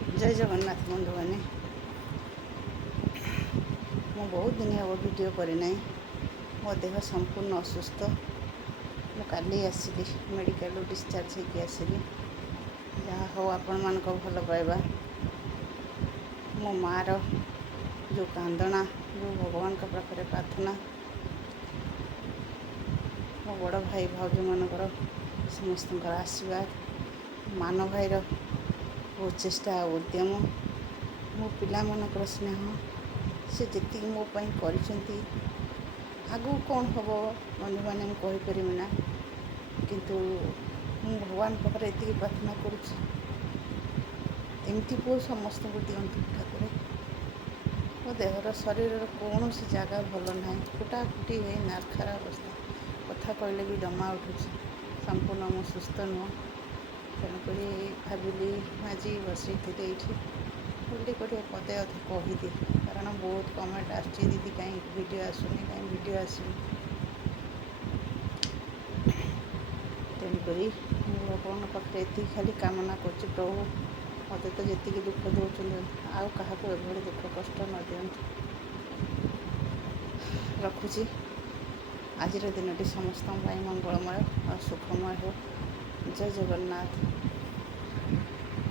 जय जगन्नाथ बंधु मैंने मु बहुत दिन हम वीडियो करना मो देह संपूर्ण असुस्थ मु काली आसली मेडिकल डिस्चार्ज होगी आसली जहाँ हो आपण मान भल पाइबा मो मार जो कांदना जो भगवान का पाखे प्रार्थना मो बड़ भाई भाउज मानकर समस्त आशीर्वाद मान भाईर बहुत चेष्टा उद्यम मो पिला मानकर स्नेह से जी मोपाई कर आगू कौन हम बंधु मैंने कहीपर ना किंतु मु भगवान पाखे ये प्रार्थना करमती पुओ समस्त को दिंतु ठाकुर मो देहर शरीर कौन जगह भल ना फुटा फुटी है नारखार अवस्था कथा कहले भी दमा उठू संपूर्ण मु सुस्थ नुह तेणुक भाविली आज बसई बुली पदे अधे कहदी कारण बहुत कमेंट आसी दीदी कहीं वीडियो आसुनी कहीं वीडियो आसुनी तेणुक भगवान पाखे ये खाली कामना कर प्रभु मत तो जी दुख दौरान आउ क्या एभली दुख कष्ट न दिंतु रखुची आज दिन समस्त मंगलमय और सुखमय हो जय जगन्नाथ।